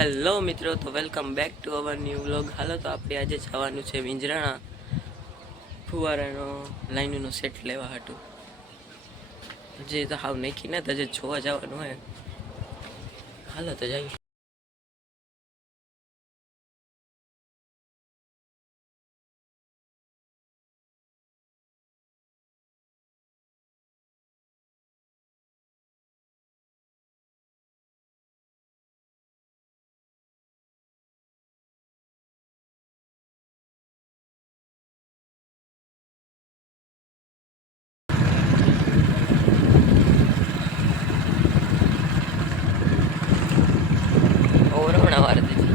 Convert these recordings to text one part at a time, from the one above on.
Hello મિત્રો, તો welcome back to our new vlog. હાલો, તો આપણે આજે જવાનું છે વિંજરાણા ફુવારાનો લાઈનનો સેટ લેવા હતું. જે તો હાવ નાખી ને તો જે જોવા જવાનું હોય. હાલો તો જઈએ. ઓરમણા વાર દીધી.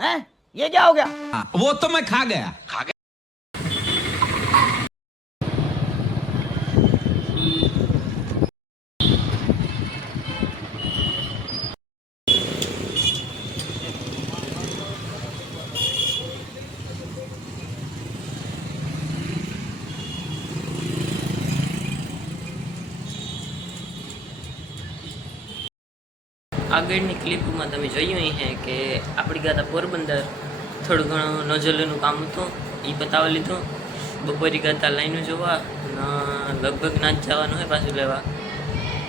हैं? ये क्या हो गया? वो तो मैं खा गया। આગળની ક્લિપમાં તમે જોયું હે કે આપણી ગાતા પોરબંદર થોડું ઘણું નોઝલનું કામ હતું, એ બતાવી લીધું. બપોરી ગાતા લાઈનો જોવા લગભગ ના જ જવાનું હોય પાછું લેવા.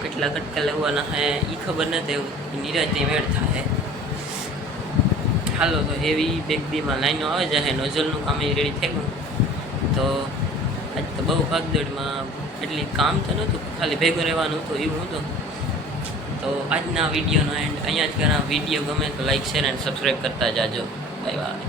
કેટલા કટકા લેવાના હે એ ખબર નથી, એ નિરાતે મેળ થાય. હાલો તો હેવી બેગદીમાં લાઈનો આવે જાય, નોઝલનું કામ એ રેડી થઈ ગયું. તો આજ તો બહુ ભાગદોડમાં એટલી કામ તો નહોતું, ખાલી ભેગું રહેવાનું હતું એવું હતું. તો આજના વિડીયોનો એન્ડ અહીંયા જ કરા. વિડીયો ગમે તો લાઈક શેર એન્ડ સબસ્ક્રાઈબ કરતા જાજો. Bye bye.